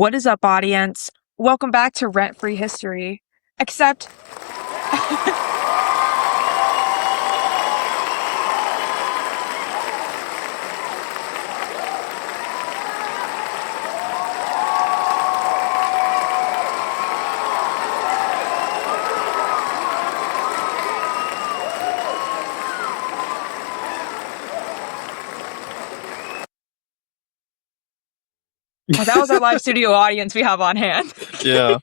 What is up, audience? Welcome back to Rent-Free History. Except... Oh, that was our live studio audience we have on hand. Yeah.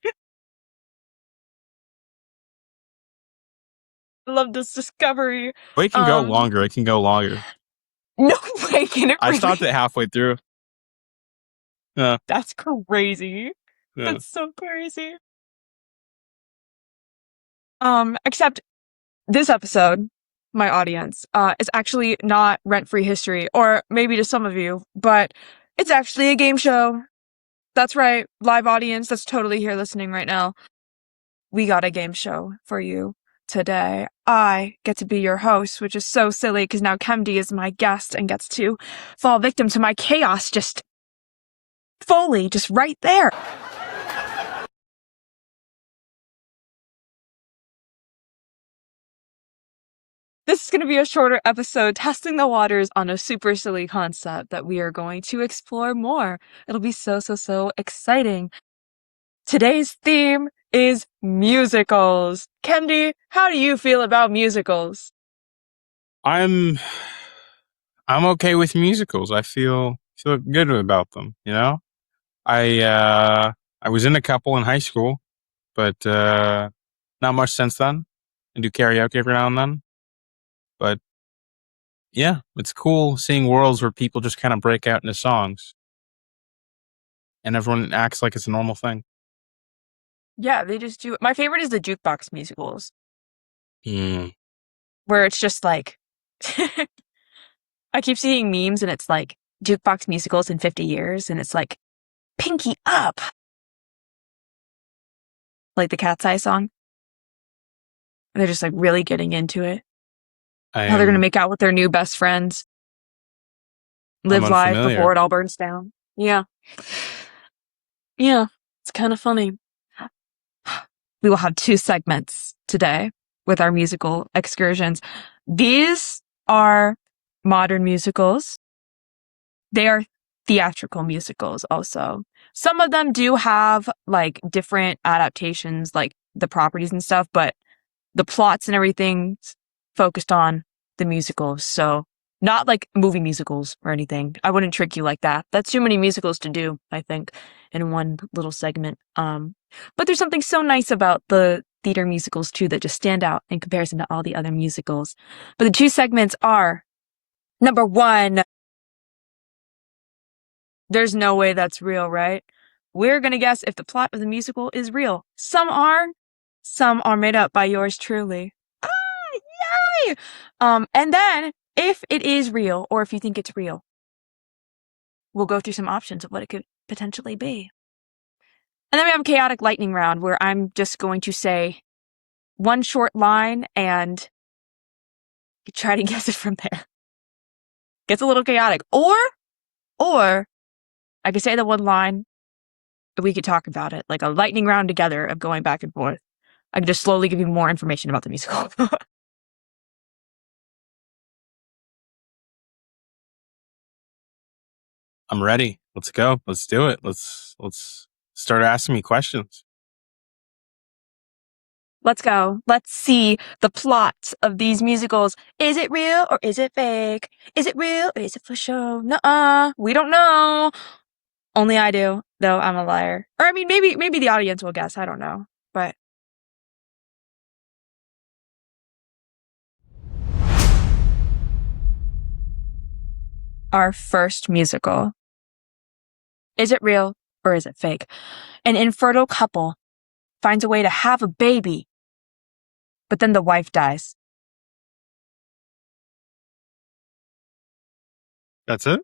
I love this discovery. But it can go longer. It can go longer. No way, can it I really? stopped it halfway through. Yeah. That's crazy. Yeah. That's so crazy. Except this episode, my audience, is actually not Rent-Free History, or maybe to some of you, but it's actually a game show. That's right, live audience that's totally here listening right now. We got a game show for you today. I get to be your host, which is so silly because now Kemdi is my guest and gets to fall victim to my chaos just fully, just right there. This is going to be a shorter episode testing the waters on a super silly concept that we are going to explore more. It'll be so exciting. Today's theme is musicals. Kemdi, how do you feel about musicals? I'm okay with musicals. I feel good about them, you know? I was in a couple in high school, but not much since then. I do karaoke every now and then. But yeah, it's cool seeing worlds where people just kind of break out into songs. And everyone acts like it's a normal thing. Yeah, they just do. My favorite is the jukebox musicals, Hmm. where it's just like, I keep seeing memes and it's like jukebox musicals in 50 years, and it's like, pinky up, like the Cat's Eye song. And they're just like really getting into it. How they're gonna make out with their new best friends. Live I'm life unfamiliar. before it all burns down. Yeah. Yeah, it's kind of funny. We will have 2 segments today with our musical excursions. These are modern musicals. They are theatrical musicals also. Some of them do have like different adaptations, like the properties and stuff, but the plots and everything focused on the musicals. So not like movie musicals or anything. I wouldn't trick you like that. That's too many musicals to do, I think, in one little segment. But there's something so nice about the theater musicals too that just stand out in comparison to all the other musicals. But the 2 segments are, number 1, there's no way that's real, right? We're gonna guess if the plot of the musical is real. Some are made up by yours truly. Yay! And then if it is real, or if you think it's real, we'll go through some options of what it could potentially be. And then we have a chaotic lightning round where I'm just going to say one short line and you try to guess it from there. Gets a little chaotic. Or I could say the one line, and we could talk about it, like a lightning round together of going back and forth. I could just slowly give you more information about the musical. I'm ready. Let's go. Let's do it. Let's start asking me questions. Let's go. Let's see the plots of these musicals. Is it real or is it fake? Is it real or is it for show? Nuh-uh. We don't know. Only I do, though I'm a liar. Or I mean, maybe the audience will guess. I don't know. But our first musical. Is it real or is it fake? An infertile couple finds a way to have a baby, but then the wife dies. That's it?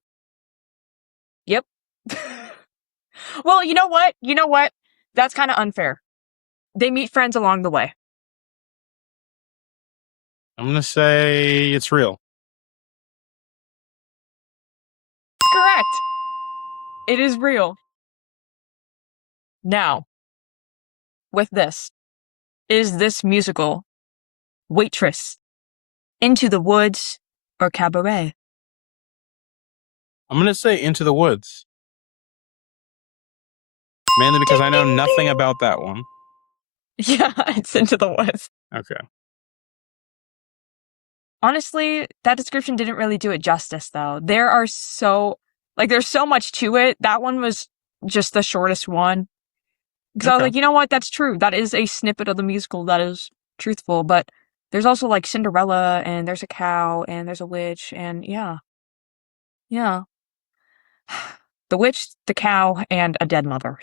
Yep. Well, you know what? That's kind of unfair. They meet friends along the way. I'm going to say it's real. Correct. It is real. Now, with this, is this musical Waitress, Into the Woods, or Cabaret? I'm going to say Into the Woods. Mainly because Ding, I know ding, nothing ding. about that one. Yeah, it's Into the Woods. Okay. Honestly, that description didn't really do it justice, though. There's so much to it. That one was just the shortest one. Because I was Okay. like, you know what? That's true. That is a snippet of the musical that is truthful. But there's also like Cinderella, and there's a cow, and there's a witch, and yeah. Yeah. The witch, the cow, and a dead mother.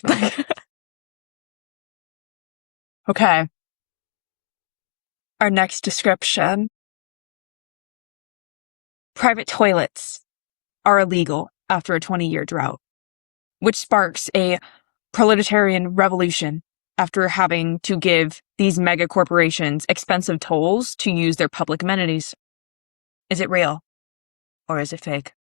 Okay. Our next description. Private toilets are illegal after a 20-year drought, which sparks a proletarian revolution after having to give these mega corporations expensive tolls to use their public amenities. Is it real or is it fake?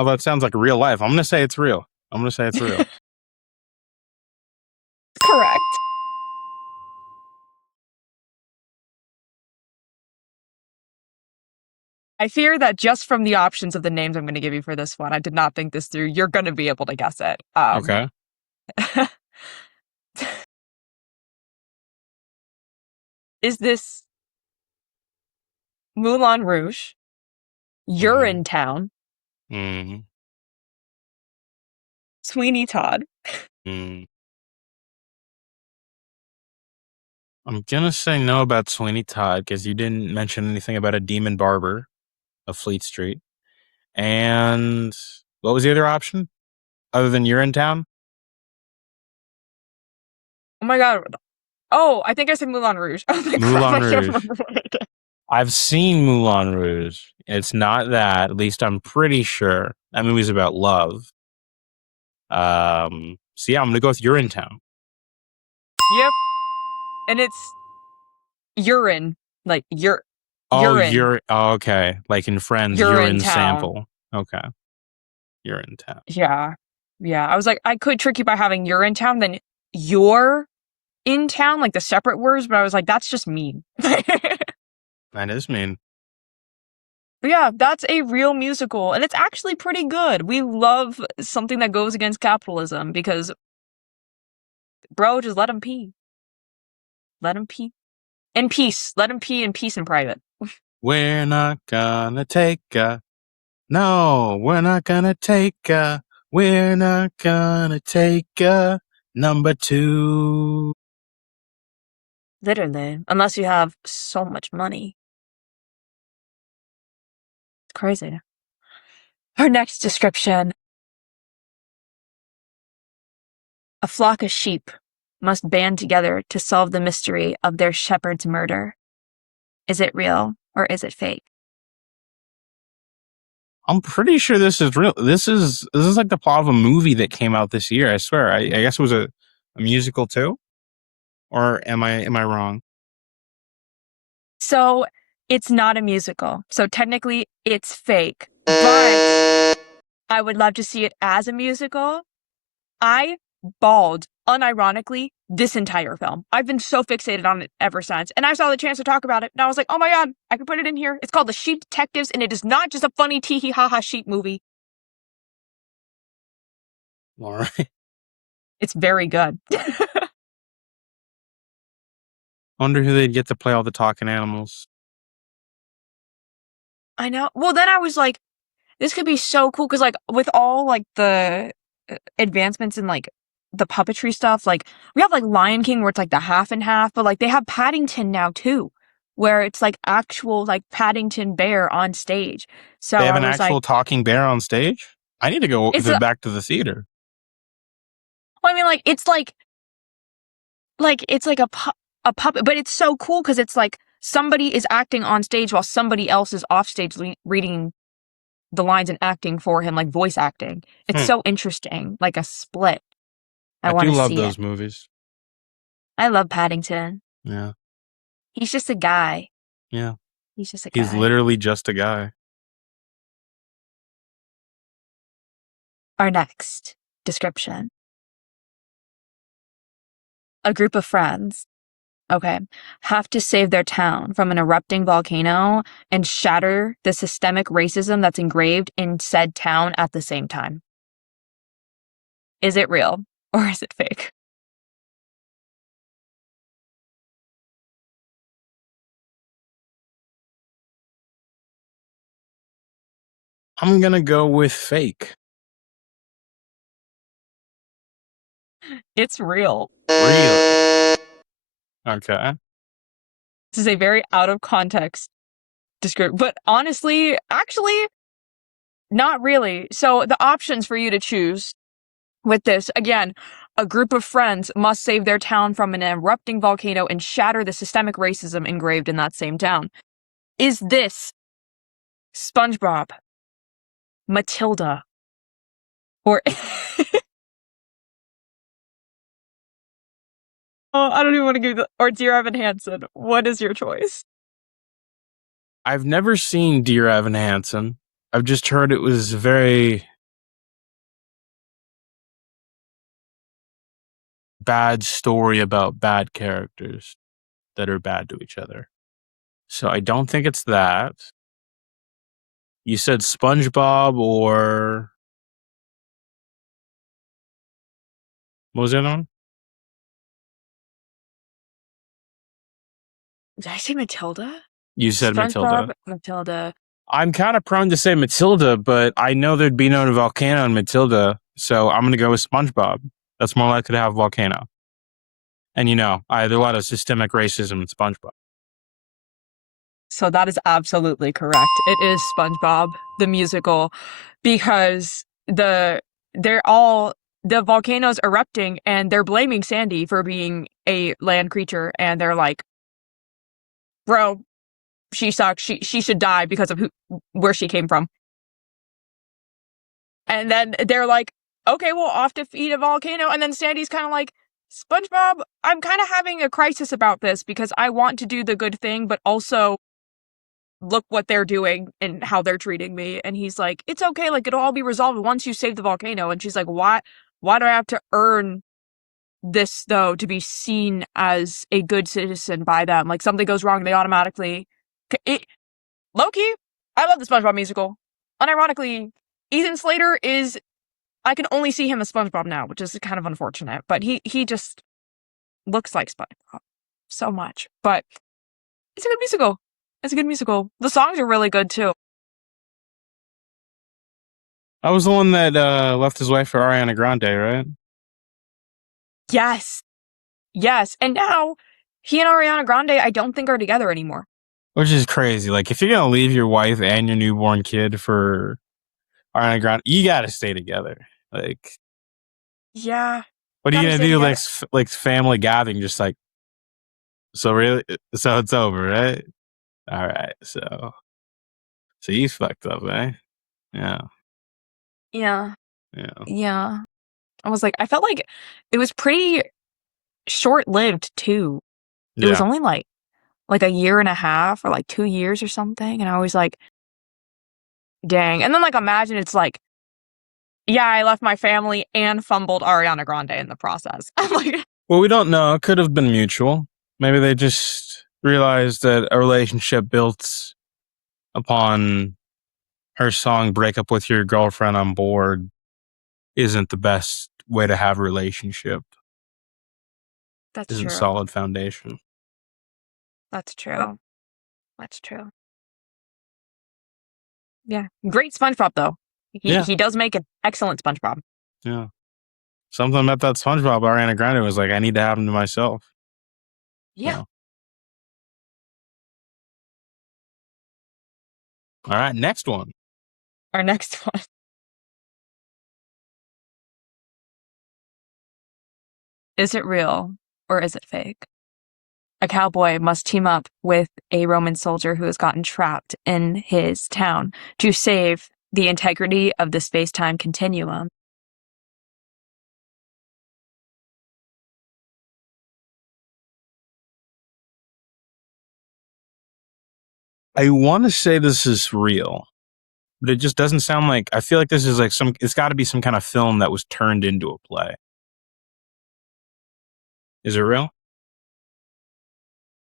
Oh, that sounds like real life. I'm going to say it's real. I'm going to say it's real. Correct. I fear that just from the options of the names I'm going to give you for this one, I did not think this through. You're going to be able to guess it. Okay. Is this Moulin Rouge, Mm-hmm. Urinetown, Mm-hmm. Sweeney Todd? Mm. I'm going to say no about Sweeney Todd because you didn't mention anything about a demon barber of Fleet Street. And what was the other option other than you're in town? Oh my god. Oh, I think I said Moulin Rouge. Oh my crap, Moulin I can't Rouge. remember what I did. I've seen Moulin Rouge. It's not that. At least I'm pretty sure. That movie's about love. So yeah, I'm gonna go with You're in Town. Yep. And it's urine. Like Oh, urine. you're okay. Like in Friends, urine Urinetown. sample. Okay, You're in town. Yeah. Yeah. I was like, I could trick you by having Urinetown, then you're in town, like the separate words, but I was like, that's just mean. That is mean. But yeah, that's a real musical, and it's actually pretty good. We love something that goes against capitalism because, bro, just let him pee. Let him pee. In peace. Let him pee in peace in private. We're not gonna take a. No, we're not gonna take a. We're not gonna take a number two. Literally. Unless you have so much money. It's crazy. Our next description. A flock of sheep must band together to solve the mystery of their shepherd's murder. Is it real or is it fake? I'm pretty sure this is real. This is like the plot of a movie that came out this year. I swear. I guess it was a musical too. Or am I wrong? So it's not a musical. So technically it's fake. But I would love to see it as a musical. I bawled unironically this entire film. I've been so fixated on it ever since. And I saw the chance to talk about it. And I was like, oh my god, I can put it in here. It's called The Sheep Detectives, and it is not just a funny tee hee ha ha sheep movie. All right. It's very good. Wonder who they'd get to play all the talking animals. I know. Well, then I was like, this could be so cool because, like, with all like the advancements in like the puppetry stuff, like we have like Lion King where it's like the half and half, but like they have Paddington now too, where it's like actual like Paddington Bear on stage. They So have I an was like, actual talking bear on stage. I need to go it's a, back to the theater. well, I mean, like it's like a puppet, but it's so cool because it's like somebody is acting on stage while somebody else is off stage reading the lines and acting for him, like voice acting. It's Hmm. so interesting, like a split. I I want do to love see it. those movies. I love Paddington. Yeah, He's just a guy. yeah. He's just a He's guy. literally just a guy. Our next description. A group of friends, okay, have to save their town from an erupting volcano and shatter the systemic racism that's engraved in said town at the same time. Is it real or is it fake? I'm gonna go with fake. It's real. Really? Okay. This is a very out of context description, but honestly, actually, not really. So the options for you to choose with this, again, a group of friends must save their town from an erupting volcano and shatter the systemic racism engraved in that same town. Is this SpongeBob, Matilda, or oh, I don't even want to give the or Dear Evan Hansen? What is your choice? I've never seen Dear Evan Hansen. I've just heard it was a very bad story about bad characters that are bad to each other. So I don't think it's that. You said SpongeBob or what was the other one? Did I say Matilda? You said SpongeBob, Matilda. Matilda. I'm kind of prone to say Matilda, but I know there'd be no volcano in Matilda, so I'm going to go with SpongeBob. That's more likely to have a volcano. And there's a lot of systemic racism in SpongeBob. So that is absolutely correct. It is SpongeBob the musical because they're all the volcanoes erupting and they're blaming Sandy for being a land creature and they're like, "Bro, she sucks. She should die because of where she came from." And then they're like, "Okay, well, off to feed a volcano." And then Sandy's kind of like, "SpongeBob, I'm kind of having a crisis about this because I want to do the good thing, but also look what they're doing and how they're treating me." And he's like, "It's okay, like it'll all be resolved once you save the volcano." And she's like, why do I have to earn this though to be seen as a good citizen by them? Like something goes wrong, they automatically it Loki, I love the SpongeBob musical. Unironically, Ethan Slater is I can only see him as SpongeBob now, which is kind of unfortunate, but he just looks like SpongeBob so much. But it's a good musical. It's a good musical. The songs are really good too. I was the one that left his wife for Ariana Grande, right? Yes. Yes. And now he and Ariana Grande, I don't think are together anymore. Which is crazy. Like, if you're going to leave your wife and your newborn kid for Ariana Grande, you got to stay together. Like, Yeah. what are you Gotta going to stay do? together. Like family gathering, just like, so really? So it's over, right? All right. So you fucked up, eh? Yeah. Yeah. Yeah. Yeah. I felt like it was pretty short lived too. It was Yeah. only like a year and a half or like 2 years or something. And I was like, dang. And then like imagine it's like, yeah, I left my family and fumbled Ariana Grande in the process. I'm like, Well, we don't know. It could have been mutual. Maybe they just realized that a relationship built upon her song "Break Up with Your Girlfriend on Board" isn't the best way to have a relationship. that's Isn't true. solid foundation. That's true. That's true. Yeah. Great SpongeBob though. Yeah. He does make an excellent SpongeBob. Yeah. Something about that SpongeBob Ariana Grande was like, I need to have him to myself. Yeah. So, all right, next one. Our next one. Is it real or is it fake? A cowboy must team up with a Roman soldier who has gotten trapped in his town to save the integrity of the space-time continuum. I want to say this is real. but it just doesn't sound like. I feel like this is like some. It's got to be some kind of film that was turned into a play. Is it real?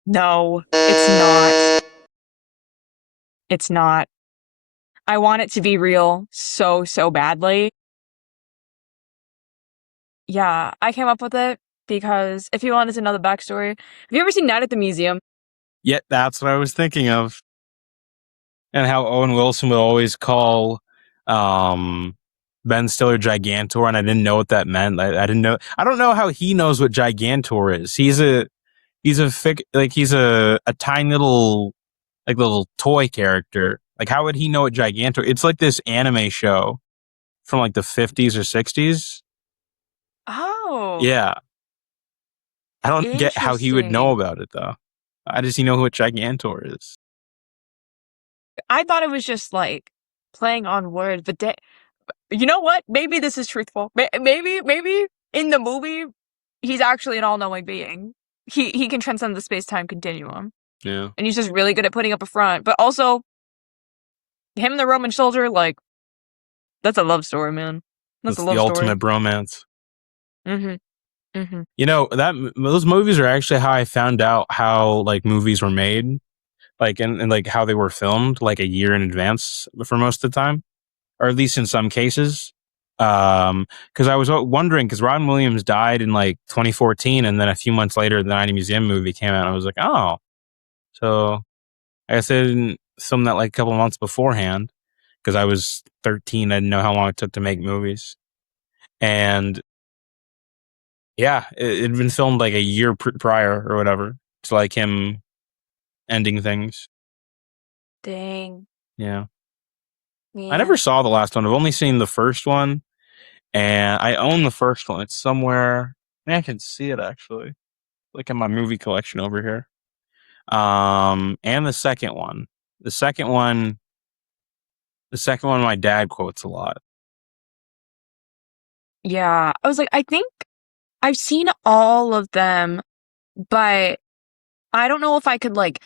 No, it's not. It's not. I want it to be real so, so badly. Yeah, I came up with it because if you wanted to know the backstory, have you ever seen Night at the Museum? Yet that's what I was thinking of, and how Owen Wilson would always call um, Ben Stiller Gigantor, and I didn't know what that meant. I didn't know. I don't know how he knows what Gigantor is. He's a tiny little little toy character. Like, how would he know what Gigantor? It's like this anime show from like the 50s or 60s. Oh, Yeah, I don't get how he would know interesting. about it though. How does he know what Gigantor is? I thought it was just like playing on words, but you know what? Maybe this is truthful. Maybe in the movie, he's actually an all-knowing being. He can transcend the space-time continuum, Yeah, and he's just really good at putting up a front. But also, him and the Roman soldier, like, that's a love story, man. That's a that's the love story. ultimate bromance. Mm-hmm. Mm-hmm. You know, that those movies are actually how I found out how like movies were made, like and like how they were filmed like a year in advance for most of the time, or at least in some cases. Because I was wondering, because Robin Williams died in like 2014, and then a few months later, the 90 Museum movie came out. And I was like, oh, so I guess they didn't film that like a couple months beforehand, because I was 13. I didn't know how long it took to make movies, and yeah, it'd been filmed like a year prior or whatever to like him ending things. Dang. Yeah. I never Yeah. saw the last one. I've only seen the first one, and I own the first one. It's somewhere. I can see it actually, like in my movie collection over here. And the second one. The second one. The second one, my dad quotes a lot. Yeah. I was like, I think I've seen all of them, but I don't know if I could like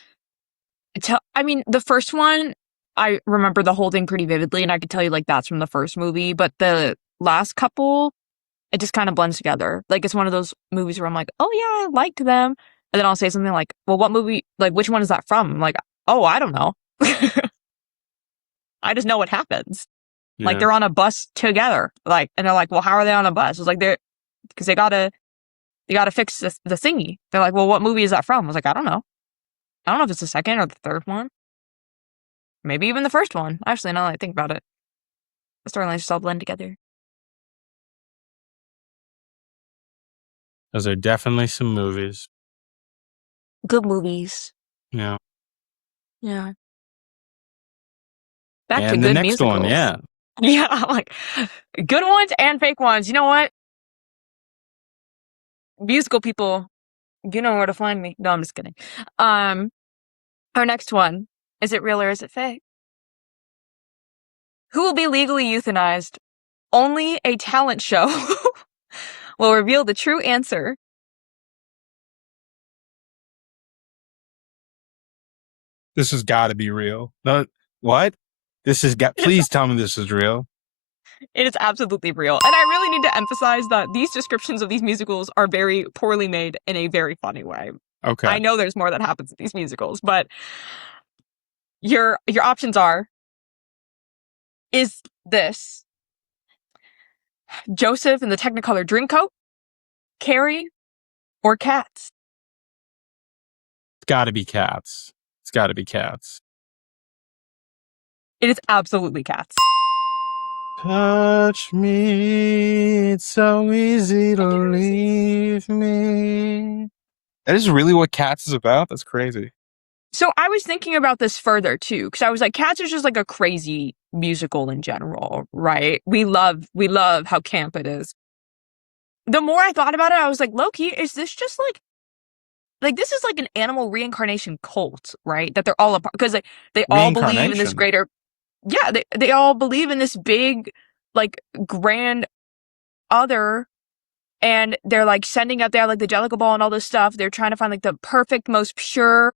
tell. I mean, the first one, I remember the whole thing pretty vividly, and I could tell you like that's from the first movie. But the last couple, it just kind of blends together. Like it's one of those movies where I'm like, oh yeah, I like them, and then I'll say something like, well, what movie? Like, which one is that from? I'm like, oh, I don't know. I just know what happens. Like Yeah. they're on a bus together. Like, and they're like, well, how are they on a bus? It's like they're because they gotta fix the thingy. They're like, well, what movie is that from? I was like, I don't know. I don't know if it's the second or the third one. Maybe even the first one. Actually, now that I think about it, the storylines just all blend together. Those are definitely some movies. Good movies. Yeah. Yeah. Back to And the good next one, musicals. yeah. Yeah, like good ones and fake ones. You know what? Musical people, you know where to find me. No, I'm just kidding. Um, our next one. Is it real or is it fake? Who will be legally euthanized? Only a talent show will reveal the true answer. This has got to be real. No, what? This has got. Please tell me this is real. It is absolutely real. And I really need to emphasize that these descriptions of these musicals are very poorly made in a very funny way. Okay. I know there's more that happens in these musicals, but your options are, is this Joseph in the Technicolor Dreamcoat, Carrie, or Cats? It's got to be Cats. It's got to be Cats. It is absolutely Cats. Touch me, it's so easy to It is. leave me. That is really what Cats is about? That's crazy. So I was thinking about this further too, because I was like, Cats is just like a crazy musical in general, right? We love how camp it is. The more I thought about it, I was like, low-key, is this just like this is like an animal reincarnation cult, right? That they're all apart because they all believe in this Reincarnation. greater, yeah, they all believe in this big, like grand other, and they're like sending out there like the Jellicle Ball and all this stuff. They're trying to find like the perfect, most pure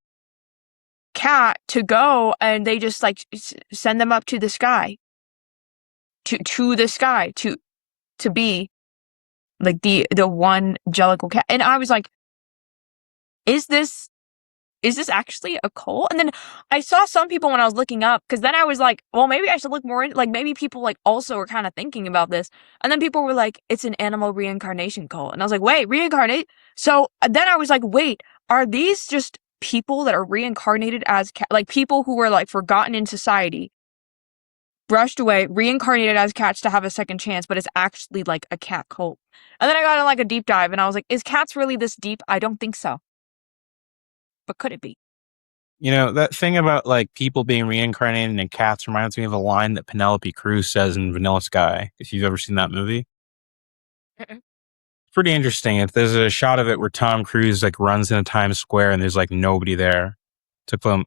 cat to go, and they just like send them up to the sky. to the sky to be like the one Jellicle cat. And I was like, is this actually a cult? And then I saw some people when I was looking up, because then I was like, well, maybe I should look more into, like, maybe people like also are kind of thinking about this. And then people were like, it's an animal reincarnation cult. And I was like, wait, reincarnate? So then I was like, wait, are these just people that are reincarnated as like people who were like forgotten in society, brushed away, reincarnated as cats to have a second chance, but it's actually like a cat cult? And then I got in like a deep dive and I was like, is cats really this deep? I don't think so. But could it be? You know, that thing about like people being reincarnated in cats reminds me of a line that Penelope Cruz says in Vanilla Sky, if you've ever seen that movie. Mm-mm. Pretty interesting. If there's a shot of it where Tom Cruise like runs into Times Square and there's like nobody there.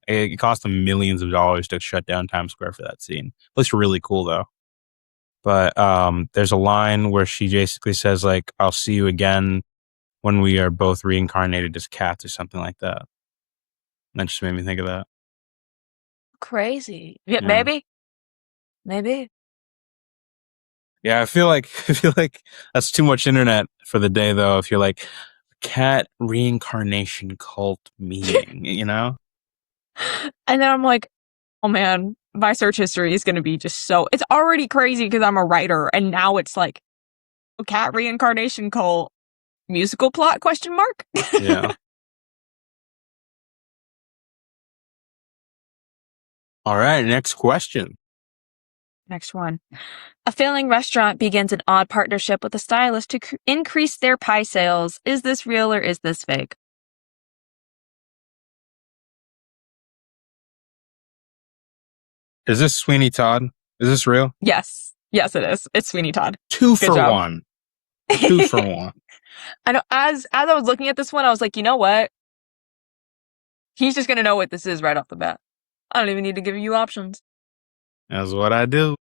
It cost them millions of dollars to shut down Times Square for that scene. Looks really cool though. But there's a line where she basically says like, I'll see you again when we are both reincarnated as cats or something like that. That just made me think of that. Crazy. Yeah, Yeah. maybe. Yeah, I feel like that's too much internet for the day though. If you're like cat reincarnation cult meeting, you know? And then I'm like, oh man, my search history is going to be just so, it's already crazy because I'm a writer, and now it's like cat reincarnation cult musical plot question mark. Yeah. All right, next question. Next one. A failing restaurant begins an odd partnership with a stylist to increase their pie sales. Is this real or is this fake? Is this Sweeney Todd? Is this real? Yes. Yes, it is. It's Sweeney Todd. Two Good for job. one. 2 for 1. I know, as I was looking at this one, I was like, you know what? He's just going to know what this is right off the bat. I don't even need to give you options. That's what I do.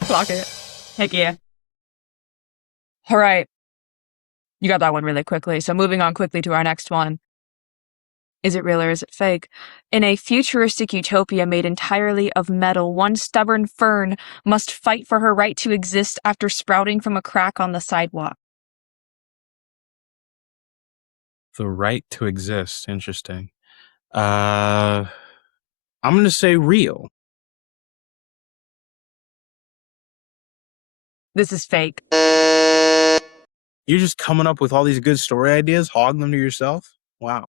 Clock it. Heck yeah. All right. You got that one really quickly. So moving on quickly to our next one. Is it real or is it fake? In a futuristic utopia made entirely of metal, one stubborn fern must fight for her right to exist after sprouting from a crack on the sidewalk. The right to exist. Interesting. I'm going to say real. This is fake. You're just coming up with all these good story ideas, hogging them to yourself? Wow.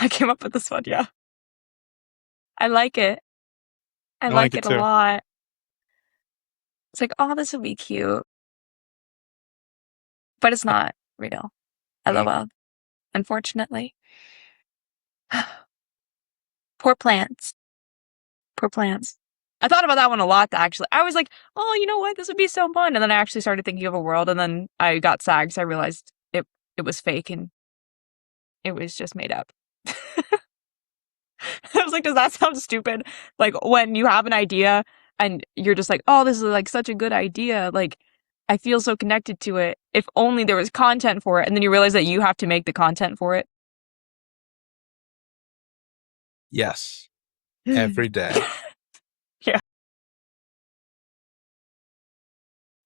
I came up with this one, yeah. I like it. I I like like it it a too. lot. It's like, oh, this would be cute. But it's not real. LOL. Unfortunately. Poor plants. Poor plants. I thought about that one a lot, actually. I was like, oh, you know what? This would be so fun. And then I actually started thinking of a world, and then I got sad because I realized it was fake and it was just made up. I was like, does that sound stupid? Like when you have an idea and you're just like, oh, this is like such a good idea. Like I feel so connected to it. If only there was content for it. And then you realize that you have to make the content for it. Yes. Every day. Yeah.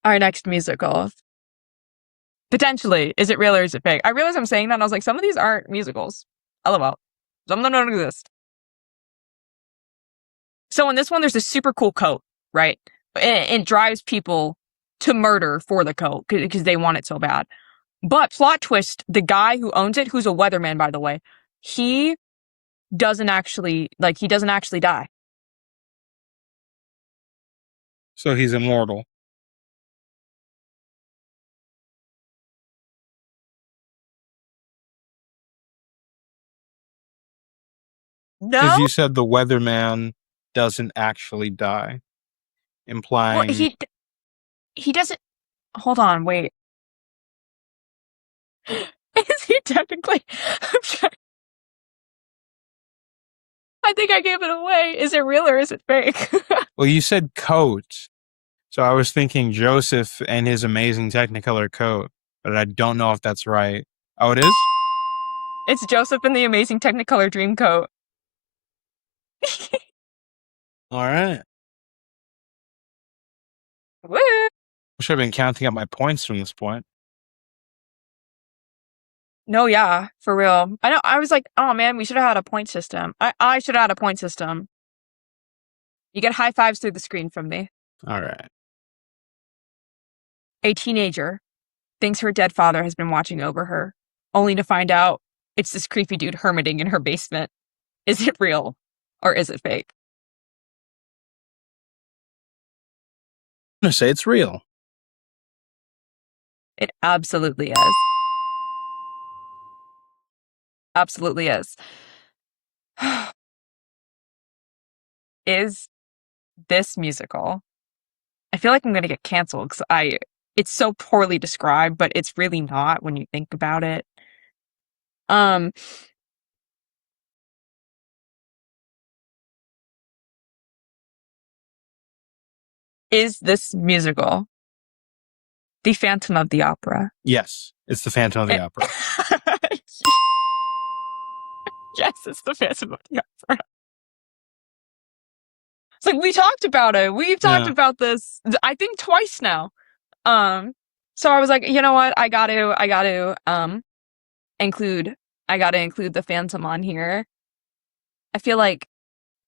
Our next musical. Potentially. Is it real or is it fake? I realize I'm saying that and I was like, some of these aren't musicals. LOL. Some of them don't exist. So in this one, there's a super cool coat, right? And it drives people to murder for the coat because they want it so bad. But plot twist, the guy who owns it, who's a weatherman, by the way, he doesn't actually die. So he's immortal. Because No? you said the weatherman doesn't actually die, Well, implying. he doesn't. Hold on, wait. Is he technically? I'm trying. I think I gave it away. Is it real or is it fake? Well, you said coat. So I was thinking Joseph and his amazing Technicolor coat, but I don't know if that's right. Oh, it is? It's Joseph in the Amazing Technicolor Dreamcoat. All right. Woo! Wish I've been counting up my points from this point. No, yeah, for real. I know. I was like, oh man, we should have had a point system. I should have had a point system. You get high fives through the screen from me. All right. A teenager thinks her dead father has been watching over her, only to find out it's this creepy dude hermiting in her basement. Is it real or is it fake? I'm gonna say it's real. It absolutely is. Absolutely is. Is this musical? I feel like I'm gonna get canceled because it's so poorly described, but it's really not when you think about it. Um, is this musical The Phantom of the Opera? Yes, it's the Phantom of the Opera. Yes, it's The Phantom of the Opera. It's like we talked about it. We've talked Yeah. about this, I think twice now. So I was like, you know what? Include, I gotta include the Phantom on here. I feel like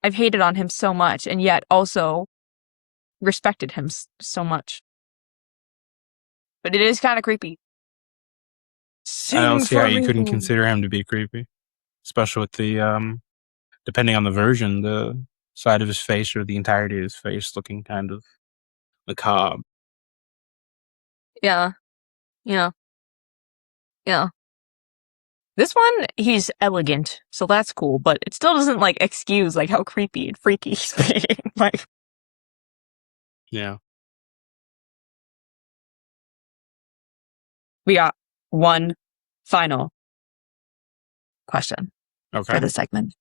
I've hated on him so much and yet also respected him so much. But it is kind of creepy. I don't Sing see how for you couldn't me. consider him to be creepy, especially with the depending on the version, the side of his face or the entirety of his face looking kind of macabre. Yeah, yeah, yeah. This one, he's elegant, so that's cool, but it still doesn't like excuse like how creepy and freaky he's being. Like, Yeah. we got one final question for Okay. this segment.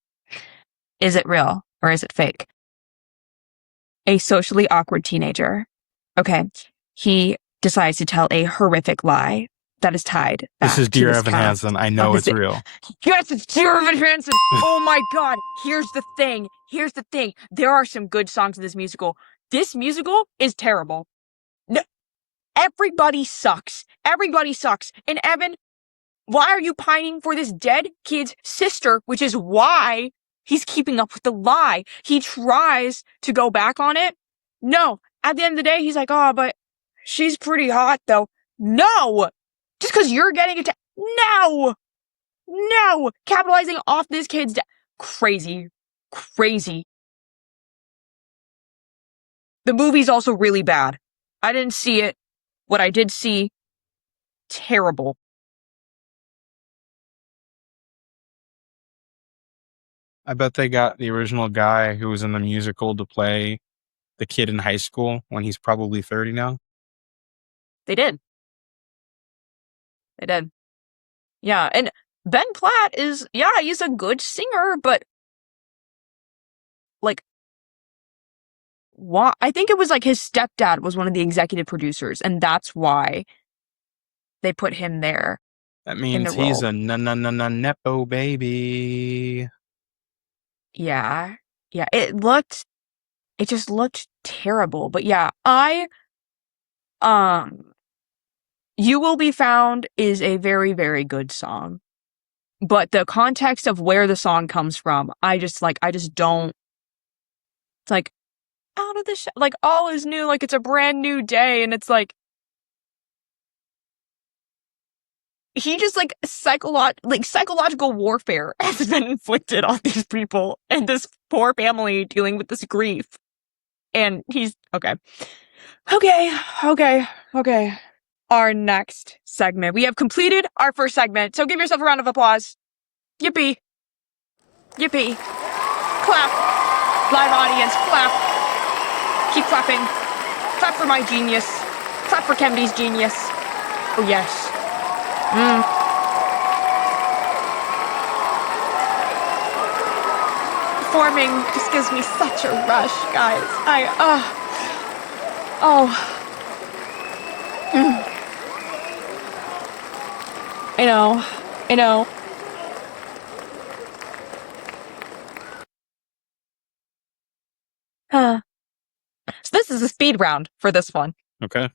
Is it real or is it fake? A socially awkward teenager. Okay. He decides to tell a horrific lie that is tied This is back to Dear this Evan past Hansen. I of know his. it's real. Yes, it's Dear Evan Hansen. Oh my God. Here's the thing. Here's the thing. There are some good songs in this musical. This musical is terrible. No, everybody sucks. Everybody sucks. And Evan, why are you pining for this dead kid's sister, which is why he's keeping up with the lie? He tries to go back on it. No. At the end of the day, he's like, oh, but she's pretty hot, though. No! Just because you're getting it. No! No! Capitalizing off this kid's crazy. Crazy. The movie's also really bad. I didn't see it. What I did see, terrible. I bet they got the original guy who was in the musical to play the kid in high school when he's probably 30 now. They did. They did. Yeah, and Ben Platt is, yeah, he's a good singer, but like, why? I think it was like his stepdad was one of the executive producers, and that's why they put him there That in the means he's role. a nepo baby. Yeah, yeah, it just looked terrible. But yeah, um, You Will Be Found is a very, very good song. But the context of where the song comes from, I just don't. It's like, out of the like all is new, like it's a brand new day, and it's like he just like psychological warfare has been inflicted on these people and this poor family dealing with this grief, and he's okay. Our next segment, we have completed our first segment, so give yourself a round of applause. Yippee, yippee, clap. Live audience, clap. Keep clapping. Clap for my genius. Clap for Kennedy's genius. Oh, yes. Performing just gives me such a rush, guys. I know. So this is a speed round for this one. Okay.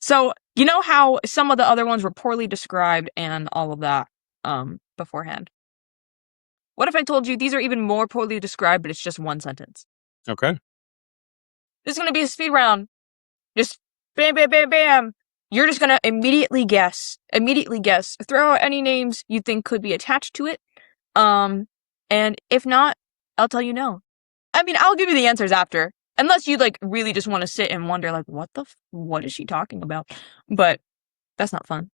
So, you know how some of the other ones were poorly described and all of that beforehand? What if I told you these are even more poorly described, but it's just one sentence? Okay. This is going to be a speed round. Just bam, bam, bam, bam. You're just going to immediately guess. Immediately guess. Throw out any names you think could be attached to it. And if not, I'll tell you no. I mean, I'll give you the answers after. Unless you like really just want to sit and wonder like what is she talking about? But that's not fun.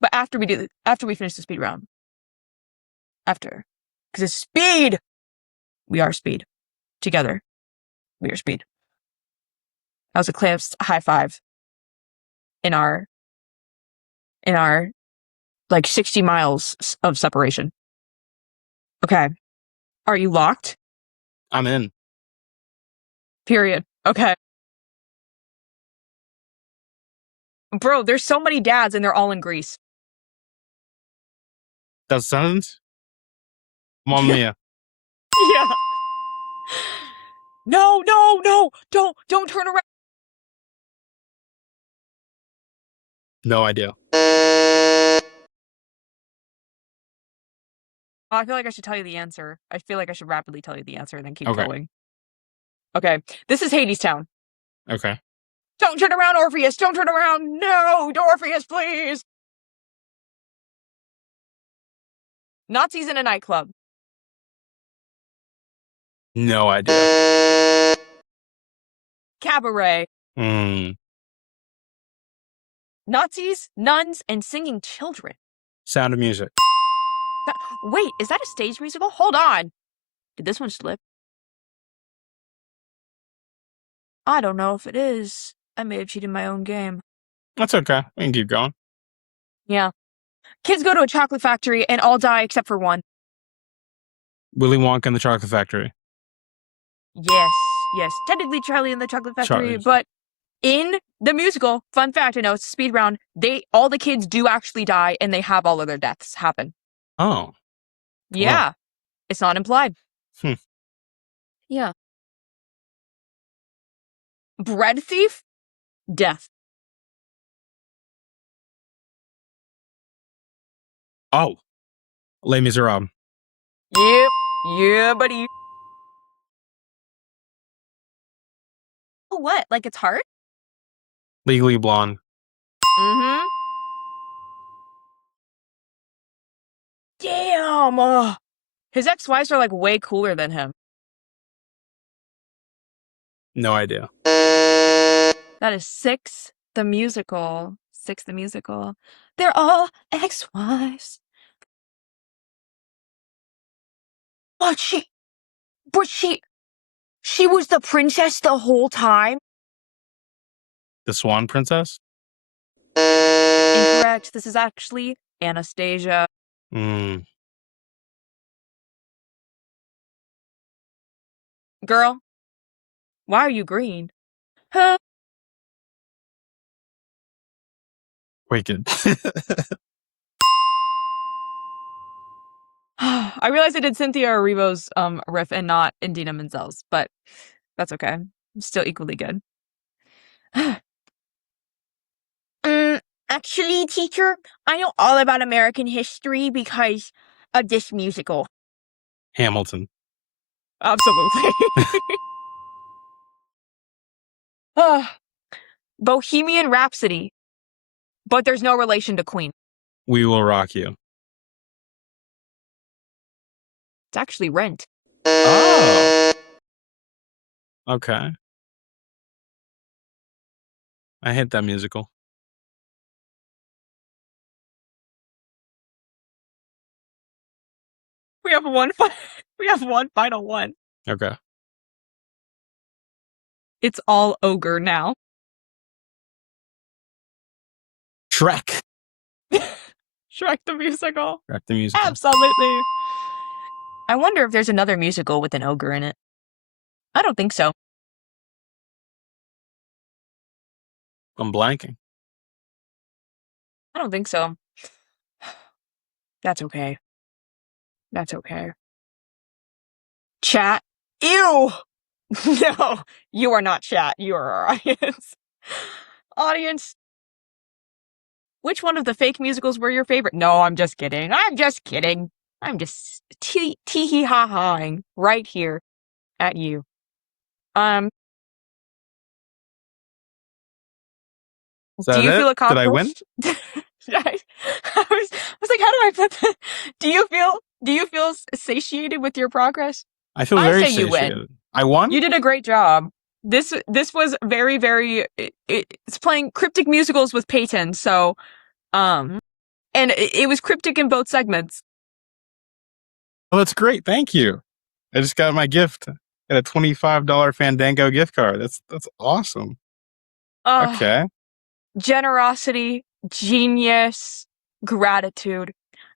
But after we finish the speed round. After. Cuz it's speed. We are speed. Together. We are speed. That was a close high five in our like 60 miles of separation. Okay. Are you locked? I'm in. Period. Okay. Bro, there's so many dads and they're all in Greece. That's a sentence? Mamma mia. Yeah. No, no, no. Don't turn around. No idea. I feel like I should tell you the answer. I feel like I should rapidly tell you the answer and then keep Okay. going. Okay. This is Hadestown. Okay. Don't turn around, Orpheus. Don't turn around. No, Orpheus, please. Nazis in a nightclub. No idea. Cabaret. Hmm. Nazis, nuns, and singing children. Sound of Music. Wait, is that a stage musical? Hold on. Did this one slip? I don't know if it is. I may have cheated my own game. That's okay. We can keep going. Yeah. Kids go to a chocolate factory and all die except for one. Willy Wonka and the Chocolate Factory. Yes. Technically Charlie and the Chocolate Factory, Charlie. but in the musical, fun fact, I know it's a speed round, all the kids do actually die and they have all of their deaths happen. Oh. Yeah. It's not implied. Hmm. Yeah. Bread thief? Death. Oh. Les Miserables. Yep. Yeah, buddy. What? Like it's hard? Legally Blonde. Mm-hmm. Damn. His ex-wives are like way cooler than him. No idea. That is Six the Musical. Six the Musical. They're all ex-wives. But she was the princess the whole time? The Swan Princess? Incorrect. This is actually Anastasia. Hmm. Girl, why are you green? Huh? Wicked. I realized I did Cynthia Erivo's riff and not Indina Menzel's, but that's okay. Still equally good. Actually, teacher, I know all about American history because of this musical. Hamilton. Absolutely. Bohemian Rhapsody, but there's no relation to Queen. We Will Rock You. It's actually Rent. Oh. Okay. I hate that musical. We have one. We have one final one. Okay. It's all ogre now. Shrek. Shrek the musical. Shrek the musical. Absolutely. I wonder if there's another musical with an ogre in it. I don't think so. I'm blanking. I don't think so. That's okay. That's okay. Chat. Ew! No, you are not chat. You are our audience. Audience, which one of the fake musicals were your favorite? No, I'm just kidding. I'm just kidding. I'm just tee-hee-ha-haing right here at you. Um, Is do that you it? feel Did I win? accomplished? I was like, how do I put that? Do you feel satiated with your progress? I feel I very say you win. satiated. I won? You did a great job. This was very, very it's playing cryptic musicals with Peyton, so and it was cryptic in both segments. Well, that's great. Thank you. I just got my gift. Got a $25 Fandango gift card. That's awesome. Uh Okay. Generosity, genius, gratitude.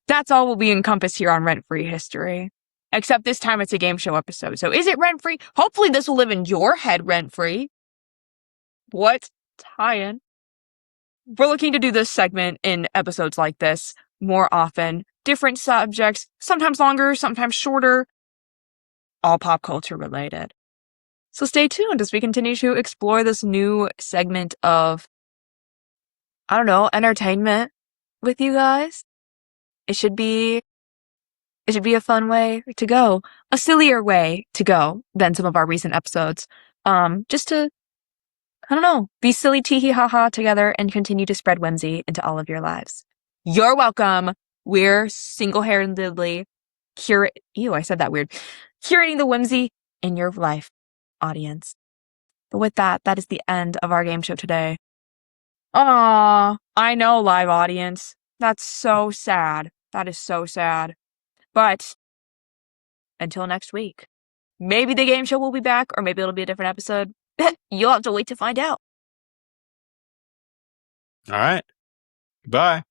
That's all will be encompassed here on Rent Free History. Except this time it's a game show episode. So is it rent free? Hopefully this will live in your head rent free. What tie-in? We're looking to do this segment in episodes like this more often. Different subjects, sometimes longer, sometimes shorter, all pop culture related. So stay tuned as we continue to explore this new segment of, I don't know, entertainment with you guys. It should be a fun way to go, a sillier way to go than some of our recent episodes. Just to, I don't know, be silly tee hee ha ha together and continue to spread whimsy into all of your lives. You're welcome. We're single-handedly I said that weird. Curating the whimsy in your life, audience. But with that, that is the end of our game show today. Aw, I know, live audience. That's so sad. That is so sad. But until next week, maybe the game show will be back, or maybe it'll be a different episode. You'll have to wait to find out. All right. Goodbye.